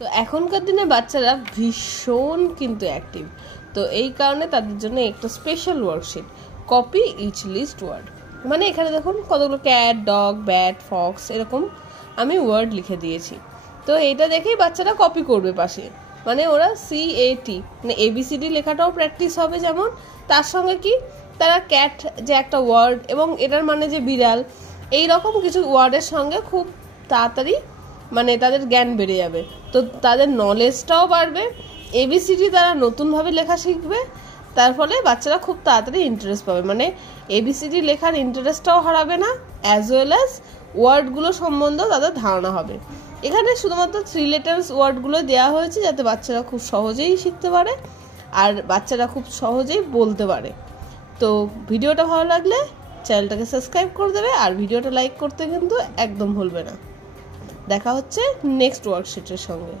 তো এখনকার দিনে বাচ্চারা ভীষণ কিন্তু অ্যাক্টিভ, তো এই কারণে তাদের জন্য একটা special worksheet, copy each list word. মানে এখানে দেখুন কতগুলো ক্যাট, ডগ, ব্যাট, ফক্স এরকম আমি ওয়ার্ড লিখে দিয়েছি। তো এটা দেখেই বাচ্চারা কপি করবে পাশে, মানে ওরা CAT মানে ABCD লেখাটাও প্র্যাকটিস হবে, যেমন তার সঙ্গে কি তারা ক্যাট যে একটা ওয়ার্ড এবং এটার মানে যে বিড়াল, এই রকম কিছু ওয়ার্ডের সঙ্গে খুব তাড়াতাড়ি মানে তাদের জ্ঞান বেড়ে যাবে, তো তাদের নলেজটাও বাড়বে, ABCD তারা নতুনভাবে লেখা শিখবে, তার ফলে বাচ্চারা খুব তাড়াতাড়ি ইন্টারেস্ট পাবে, মানে ABCD লেখার ইন্টারেস্টটাও হারাবে না, অ্যাজ ওয়েল অ্যাজ ওয়ার্ডগুলো সম্বন্ধেও তাদের ধারণা হবে। এখানে শুধুমাত্র 3 লেটার্স ওয়ার্ডগুলো দেওয়া হয়েছে যাতে বাচ্চারা খুব সহজেই শিখতে পারে আর বাচ্চারা খুব সহজেই বলতে পারে। তো ভিডিওটা ভালো লাগলে চ্যানেলটাকে সাবস্ক্রাইব করে দেবে আর ভিডিওটা লাইক করতে কিন্তু একদম ভুলবে না। দেখা হচ্ছে নেক্সট ওয়ার্কশিটের সঙ্গে।